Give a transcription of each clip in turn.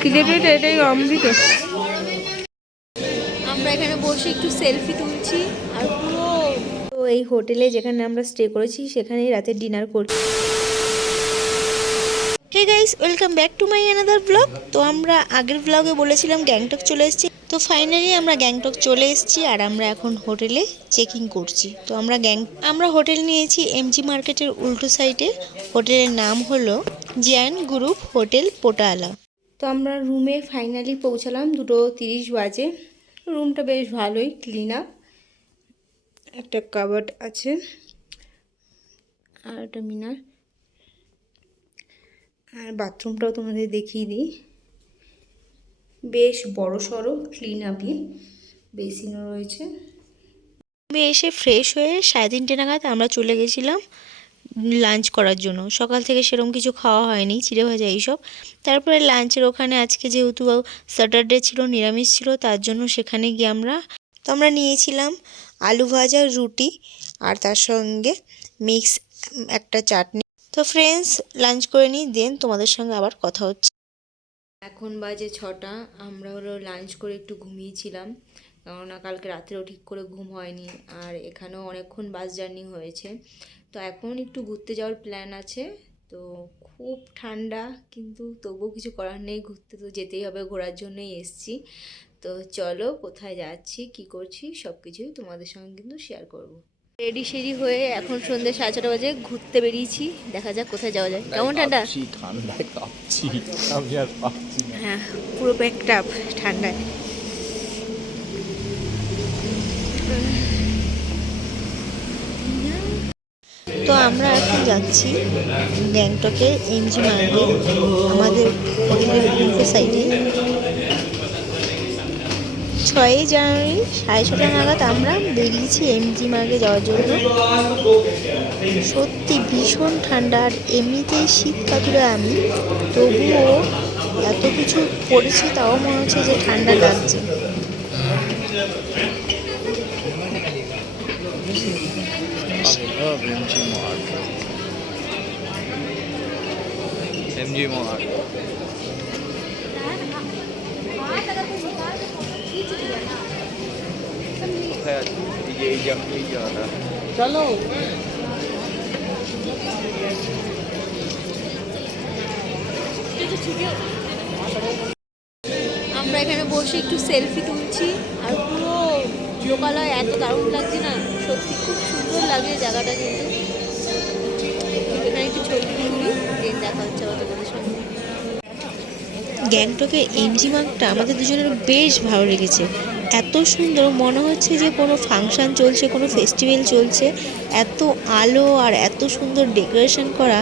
খিদে এটাই অমৃত। আমরা এখানে বসে একটু সেলফি তুলছি আর পুরো তো এই হোটেলে যেখানে আমরা স্টে করেছি সেখানেই রাতে ডিনার করছি। Hey guys, welcome back to my another blog. তো আমরা আগের ব্লগে বলেছিলাম গ্যাংটক চলে এসেছি, তো ফাইনালি আমরা গ্যাংটক চলে এসেছি আর আমরা এখন হোটেলে চেকিং করছি। তো আমরা হোটেল নিয়েছি এমজি মার্কেটের উল্টো সাইডে। হোটেলের নাম হলো জিয়ান গ্রুপ হোটেল পোটালা। তো আমরা রুমে ফাইনালি পৌঁছালাম 2:30 বাজে। রুমটা বেশ ভালোই ক্লিন আপ, একটা কাবার্ড আছে আর একটা মিনার, আর বাথরুমটাও তোমাদের দেখিয়ে দিই, বেশ বড় সড়ো ক্লিন আপই, বেসিনও রয়েছে। রুমে এসে ফ্রেশ হয়ে 3:30 নাগাদ আমরা চলে গেছিলাম লাঞ্চ করার জন্য। সকাল থেকে সেরকম কিছু খাওয়া হয়নি, চিড়ে ভাজা এইসব। তারপরে লাঞ্চের ওখানে আজকে যেহেতু স্যাটারডে ছিল, নিরামিষ ছিল, তার জন্য সেখানে গিয়ে আমরা নিয়েছিলাম আলু ভাজা, রুটি আর তার সঙ্গে মিক্স একটা চাটনি। তো ফ্রেন্ডস, লাঞ্চ করে নিই, দেন তোমাদের সঙ্গে আবার কথা হচ্ছে। এখন বাজে 6টা। আমরা হলো লাঞ্চ করে একটু ঘুমিয়েছিলাম, কেননা কালকে রাত্রেও ঠিক করে ঘুম হয়নি, আর এখানেও অনেকক্ষণ বাস জার্নি হয়েছে। তো এখন একটু ঘুরতে যাওয়ার প্ল্যান আছে। তো খুব ঠান্ডা, কিন্তু তবুও কিছু করার নেই, ঘুরতে তো যেতেই হবে, ঘোরার জন্যই এসছি। তো চলো, কোথায় যাচ্ছি, কি করছি, সব কিছুই তোমাদের সঙ্গে কিন্তু শেয়ার করব। রেডি সেডি হয়ে এখন সন্ধ্যে 6:30 বাজে, ঘুরতে বেরিয়েছি। দেখা যাক কোথায় যাওয়া যায়। কেমন ঠান্ডা? ঠান্ডায় কাঁপছি আমি, আর পাচ্ছি না। হ্যাঁ, পুরো প্যাকড আপ ঠান্ডায়। তো আমরা এখন যাচ্ছি গ্যাংটকের এমজি মার্গে, আমাদের হোটেলের উল্টো সাইডে। 6ই জানুয়ারি 6:30 নাগাদ আমরা বেরিয়েছি এমজি মার্গে যাওয়ার জন্য। সত্যি ভীষণ ঠান্ডা, আর এমনিতেই শীত কাতুরে আমি, তবুও এত কিছু পড়েছি তাও মনে হচ্ছে যে ঠান্ডা লাগছে। MG Mark. কোথায় আছে? এই জায়গাটা। চলো। আমরা এখানে বসে একটু সেলফি তুলছি আর পুরো লোকালয় এত দারুণ লাগছে না, সত্যি খুব সুন্দর লাগে জায়গাটা। কিন্তু এখানে একটু ছবি তুলি, দেন দেখা হচ্ছে আবার তোমাদের সঙ্গে। গ্যাংটকের এমজি মার্গটা আমাদের দুজনের বেশ ভালো লেগেছে। এত সুন্দর, মনে হচ্ছে যে কোনো ফাংশন চলছে, কোনো ফেস্টিভ্যাল চলছে। এত আলো আর এত সুন্দর ডেকোরেশন করা।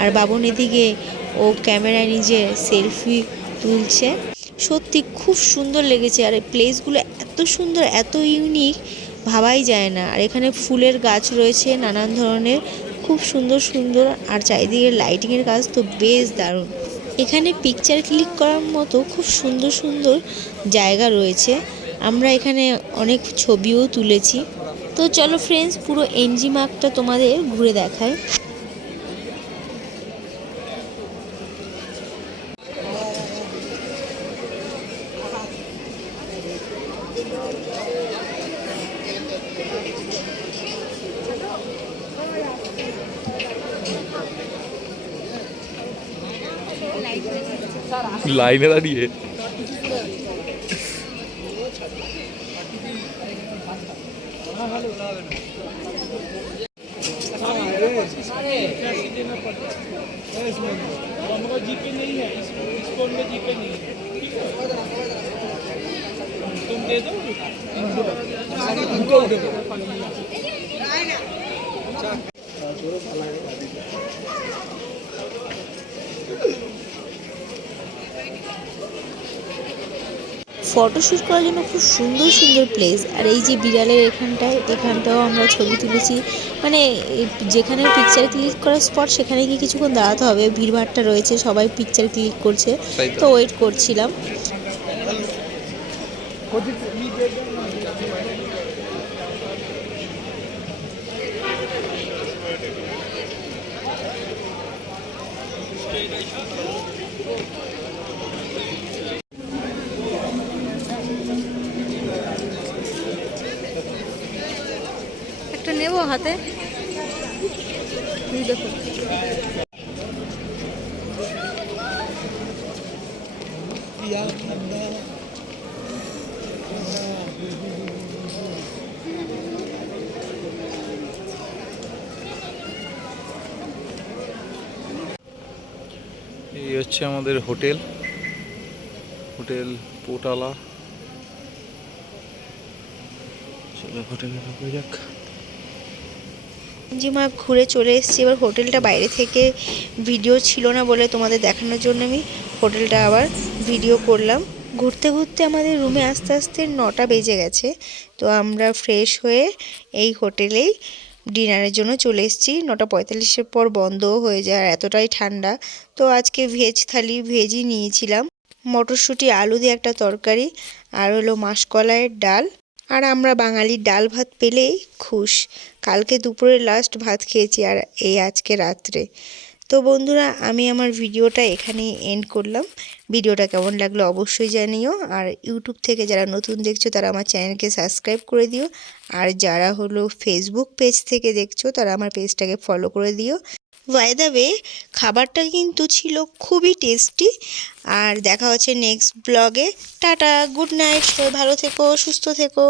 আর বাবন এদিকে ও ক্যামেরায় নিজে সেলফি তুলছে। সত্যি খুব সুন্দর লেগেছে, আর এই প্লেসগুলো এত সুন্দর, এত ইউনিক, ভাবাই যায় না। আর এখানে ফুলের গাছ রয়েছে নানান ধরনের, খুব সুন্দর সুন্দর, আর চারিদিকে লাইটিংয়ের কাজ তো বেশ দারুণ। এখানে পিকচার ক্লিক করার মতো খুব সুন্দর সুন্দর জায়গা রয়েছে। আমরা এখানে অনেক ছবিও তুলেছি। তো চলো ফ্রেন্ডস, পুরো এমজি মার্গটা তোমাদের ঘুরে দেখায়। লাইনে দাঁড়িয়ে जीपे नहीं है, इस फोन में जीपे नहीं है, तुम दे दो। ফটোশ্যুট করার জন্য খুব সুন্দর সুন্দর প্লেস। আর এই যে বিড়ালের এখানটাও আমরা ছবি তুলেছি। মানে যেখানে পিকচার ক্লিক করার স্পট, সেখানে গিয়ে কিছুক্ষণ দাঁড়াতে হবে, ভিড়ভাড়টা রয়েছে, সবাই পিকচার ক্লিক করছে, তো ওয়েট করছিলাম। গো হাতে, এই দেখো। এই হচ্ছে আমাদের হোটেল, হোটেল পোটালা। চলো হোটেলে ঢোকা যাক। জিমা ঘুরে চলে এসেছি। এবার হোটেলটা বাইরে থেকে ভিডিও ছিল না বলে তোমাদের দেখানোর জন্য আমি হোটেলটা আবার ভিডিও করলাম। ঘুরতে ঘুরতে আমাদের রুমে আস্তে আস্তে 9টা বেজে গেছে। তো আমরা ফ্রেশ হয়ে এই হোটেলেই ডিনারের জন্য চলে এসেছি। 9:45-এর পর বন্ধও হয়ে যায়, আর এতটাই ঠান্ডা। তো আজকে ভেজ থালি, ভেজই নিয়েছিলাম। মটরশুঁটি আলু দিয়ে একটা তরকারি, আর হলো মাসকলাইয়ের ডাল। আর আমরা বাঙালির ডাল ভাত পেলেই খুশ। কালকে দুপুরে লাস্ট ভাত খেয়েছি, আর এই আজকে রাত্রে। তো বন্ধুরা, আমি আমার ভিডিওটা এখানেই এন্ড করলাম। ভিডিওটা কেমন লাগলো অবশ্যই জানিও। আর ইউটিউব থেকে যারা নতুন দেখছো তারা আমার চ্যানেলকে সাবস্ক্রাইব করে দিও। আর যারা হলো ফেসবুক পেজ থেকে দেখছো তারা আমার পেজটাকে ফলো করে দিও। বাই দ্য ওয়ে, খাবারটা কিন্তু ছিল খুবই টেস্টি। আর দেখা হচ্ছে নেক্সট ব্লগে। টাটা, গুড নাইট, সবাই ভালো থেকো, সুস্থ থেকো।